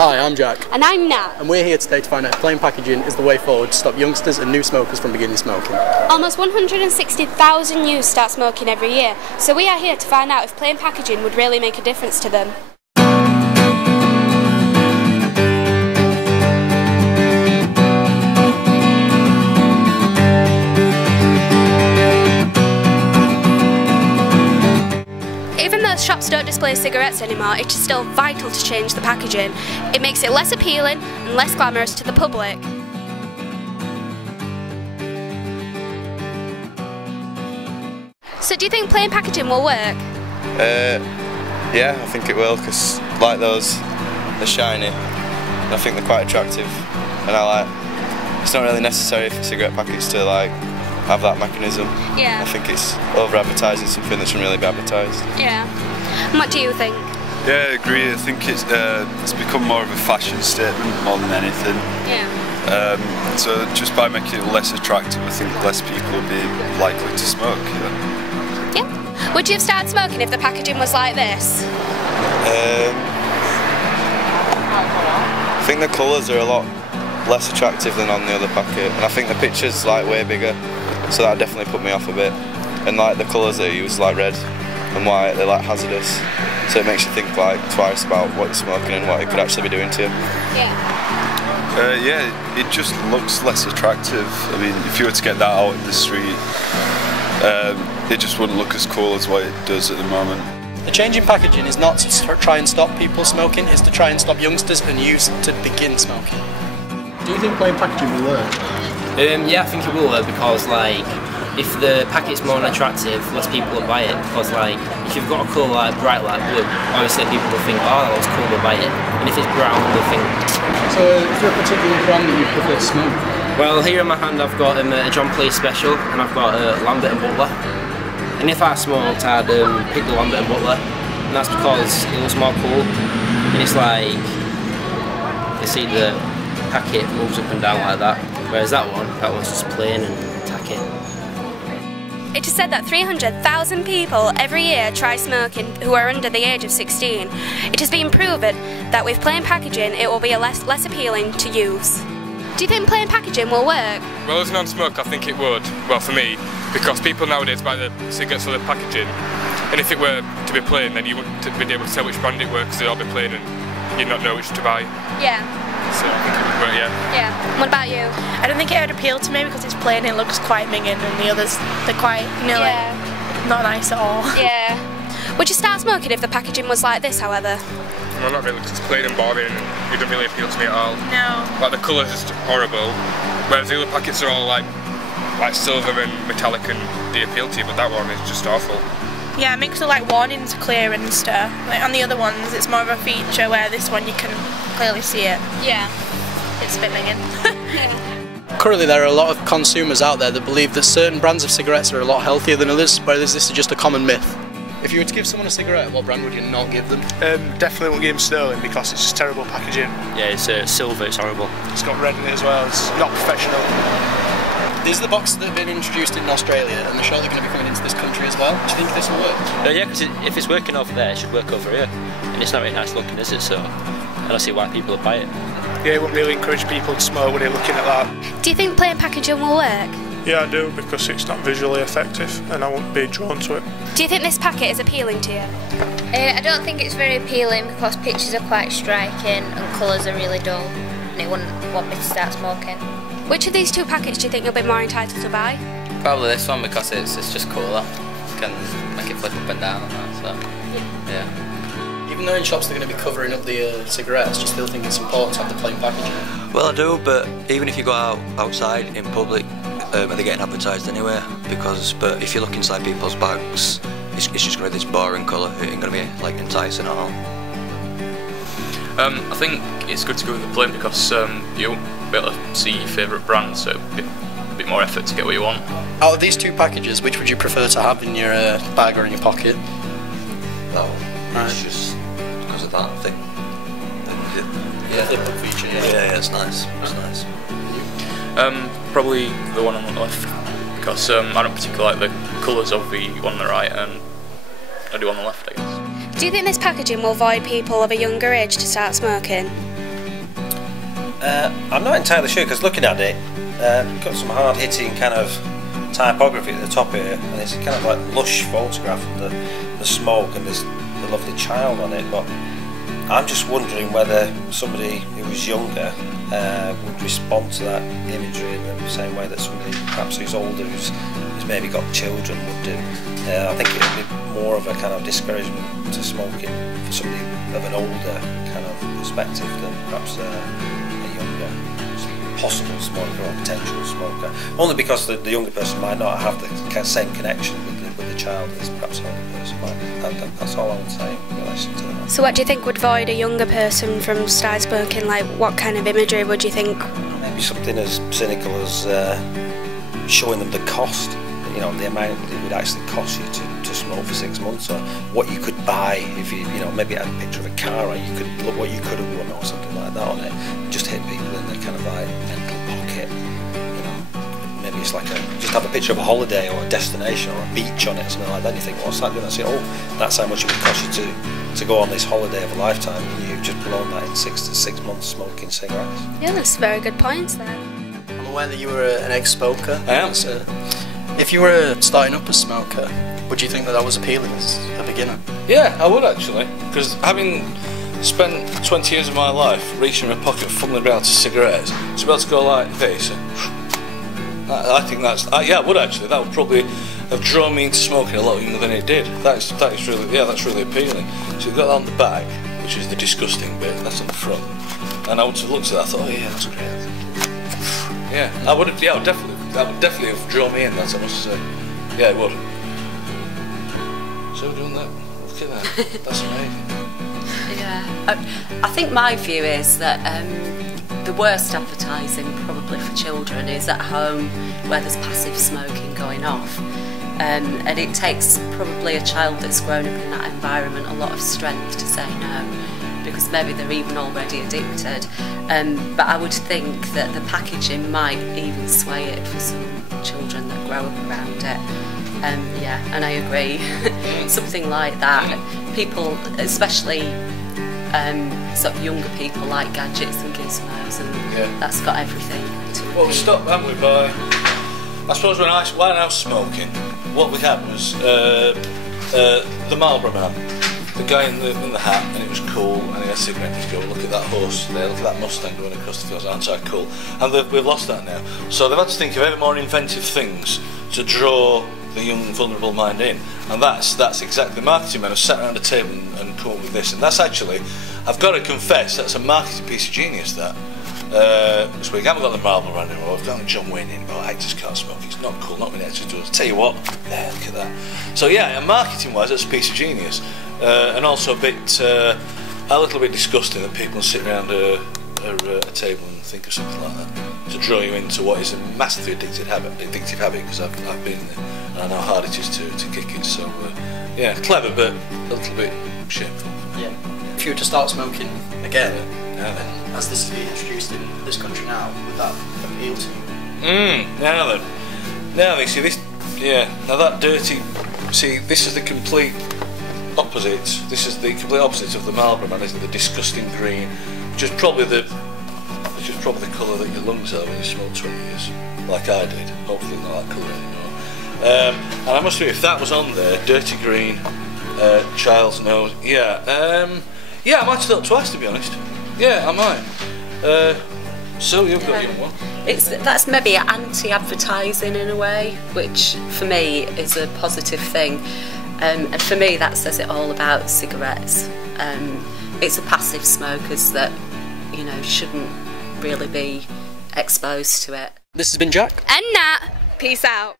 Hi, I'm Jack. And I'm Nat. And we're here today to find out if plain packaging is the way forward to stop youngsters and new smokers from beginning smoking. Almost 160,000 youths start smoking every year, so we are here to find out if plain packaging would really make a difference to them. Even though shops don't display cigarettes anymore, it is still vital to change the packaging. It makes it less appealing and less glamorous to the public. So do you think plain packaging will work? Yeah, I think it will, because like those, they're shiny, and I think they're quite attractive, and it's not really necessary for cigarette packets to have that mechanism. Yeah. I think it's over-advertising something that shouldn't really be advertised. Yeah. And what do you think? Yeah, I agree. I think it's become more of a fashion statement more than anything. Yeah. So just by making it less attractive, I think less people will be likely to smoke. Yeah. Would you have started smoking if the packaging was like this? I think the colours are a lot less attractive than on the other packet, and I think the picture's way bigger, so that definitely put me off a bit. And the colours they use, red and white, they're hazardous, so it makes you think twice about what you're smoking and what it could actually be doing to you. Yeah. Yeah, it just looks less attractive. I mean, if you were to get that out in the street, it just wouldn't look as cool as what it does at the moment. The change in packaging is not to try and stop people smoking, it's to try and stop youngsters and youth to begin smoking. Do you think plain packaging will work? Yeah, I think it will work because if the packet's more unattractive, less people will buy it. Because if you've got a colour bright light blue, obviously people will think, oh, that looks cool, they'll buy it. And if it's brown, they'll think. So is there a particular brand that you prefer to smoke? Well, here in my hand I've got a John Cleese Special, and I've got a Lambert and Butler. And if I smoked, I'd pick the Lambert and Butler, and that's because it looks more cool. And it's you see the packet moves up and down like that, whereas that one's just plain and tacky. It is said that 300,000 people every year try smoking who are under the age of 16. It has been proven that with plain packaging it will be less appealing to youths. Do you think plain packaging will work? Well, as a non-smoker, I think it would. Well, for me, because people nowadays buy the cigarettes for the packaging, and if it were to be plain, then you wouldn't be able to tell which brand it were because they'd all be plain and you'd not know which to buy. Yeah. So I think it would work, yeah. Yeah. What about you? I don't think it would appeal to me because it's plain and it looks quite minging, and the others, they're quite, not nice at all. Yeah. Would you start smoking if the packaging was like this, however? No, not really, because it's plain and boring and it doesn't really appeal to me at all. No. The colour's just horrible, whereas the other packets are all like silver and metallic and they appeal to you, but that one is just awful. Yeah, it makes the warnings clear and stuff. On the other ones, it's more of a feature, where this one you can clearly see it. Yeah. It's a bit minging. Yeah. Currently there are a lot of consumers out there that believe that certain brands of cigarettes are a lot healthier than others, whereas this is just a common myth. If you were to give someone a cigarette, what brand would you not give them? Definitely won't give them Sterling because it's just terrible packaging. Yeah, it's silver, it's horrible. It's got red in it as well, it's not professional. These are the boxes that have been introduced in Australia, and they're sure they're going to be coming into this country as well. Do you think this will work? Yeah, because if it's working over there, it should work over here. And it's not really nice looking, is it? So I don't see why people would buy it. Yeah, it wouldn't really encourage people to smoke when you're looking at that. Do you think plain packaging will work? Yeah, I do, because it's not visually effective and I won't be drawn to it. Do you think this packet is appealing to you? I don't think it's very appealing because pictures are quite striking and colours are really dull, and it wouldn't want me to start smoking. Which of these two packets do you think you'll be more entitled to buy? Probably this one because it's just cooler. You can make it flip up and down and that, so yeah. Even though in shops they're going to be covering up the cigarettes, do you still think it's important to have the plain packaging? Well, I do, but even if you go outside in public, they're getting advertised anyway. But if you look inside people's bags, it's just going to be this boring colour. It ain't going to be enticing at all. I think it's good to go with the plain because you won't be able to see your favourite brand, so a bit more effort to get what you want. Out of these two packages, which would you prefer to have in your bag or in your pocket? It's just because of that thing. Yeah, the flip-up feature. Yeah, it's nice. It's nice. Probably the one on the left because I don't particularly like the colours of the one on the right, and I do on the left, I guess. Do you think this packaging will avoid people of a younger age to start smoking? I'm not entirely sure, because looking at it, you've got some hard-hitting kind of typography at the top here, and it's a kind of like lush photograph of the smoke, and there's the lovely child on it. But I'm just wondering whether somebody who was younger would respond to that imagery in the same way that somebody perhaps who's older, who's maybe got children, would do. I think it would be more of a kind of discouragement to smoking for somebody of an older kind of perspective than perhaps a younger possible smoker or potential smoker. Only because the younger person might not have the same connection with the child as perhaps an older person might. That's all I would say in relation to that. So what do you think would void a younger person from starting smoking? Like, what kind of imagery would you think? Maybe something as cynical as showing them the cost, you know, the amount that it would actually cost you to smoke for 6 months, or what you could buy if you know, maybe had a picture of a car, or you could look what you could have won or something like that on it. Just hit people in their kind of like mental pocket, you know. Maybe it's like just have a picture of a holiday or a destination or a beach on it or something like that, and you think, what's that going to say? Oh, that's how much it would cost you to go on this holiday of a lifetime, and you've just blown that in 6 months smoking cigarettes. Yeah, that's very good points there. I'm aware that you were an ex-smoker. I am. So if you were starting up as a smoker, would you think that was appealing as a beginner? Yeah, I would actually, because having spent 20 years of my life reaching in my pocket, fumbling around to cigarettes, to be able to go like this, I think that's, yeah, I would actually. That would probably have drawn me into smoking a lot younger than it did. That is really, yeah, that's really appealing. So you've got that on the back, which is the disgusting bit. That's on the front, and I would have looked at that. I thought, oh yeah, that's great. Yeah, I would have. Yeah, definitely. That would definitely have drawn me in. That I must say. Yeah, it would. So we're doing that. Look at that. That's amazing. Yeah, I think my view is that the worst advertising probably for children is at home where there's passive smoking going off, and it takes probably a child that's grown up in that environment a lot of strength to say no, because maybe they're even already addicted. But I would think that the packaging might even sway it for some children that grow up around it. Yeah, and I agree. Something like that, people, especially sort of younger people, like gadgets and gizmos, and that's got everything. Well, we stopped, haven't we, by, I suppose when I was smoking, what we had was the Marlboro man, the guy in the hat, and it was cool, and he had a cigarette, and he'd go, look at that horse there, look at that Mustang going across the fields, aren't I cool? And we've lost that now. So they've had to think of ever more inventive things to draw the young, vulnerable mind in, and that's exactly, the marketing men have sat around a table and come up with this, and that's actually, I've got to confess, that's a marketing piece of genius, that. So we haven't got the Marlboro brand anymore, we've got John Wayne in, but actors can't smoke, it's not cool, not many actors do it. Tell you what, there, look at that. So yeah, marketing wise, that's a piece of genius, and also a little bit disgusting that people sit around a table and think of something like that, to draw you into what is a massively addictive habit, because I've been there, and I know how hard it is to kick it, so yeah, clever, but a little bit shameful. Yeah. If you were to start smoking again, and as this is being introduced in this country now, would that appeal to you? Now they see this, yeah, now that dirty, see, this is the complete opposite, of the Marlboro man, isn't it? The disgusting green, which is probably the colour that your lungs are when you smoke 20 years, like I did, hopefully not that colour anymore. And I must admit, if that was on there, dirty green, child's nose, yeah, I might stop twice, to be honest. Yeah, I might. So you've got your one. That's maybe anti-advertising in a way, which for me is a positive thing. And for me, that says it all about cigarettes. It's the passive smokers that, you know, shouldn't really be exposed to it. This has been Jack. And Nat. Peace out.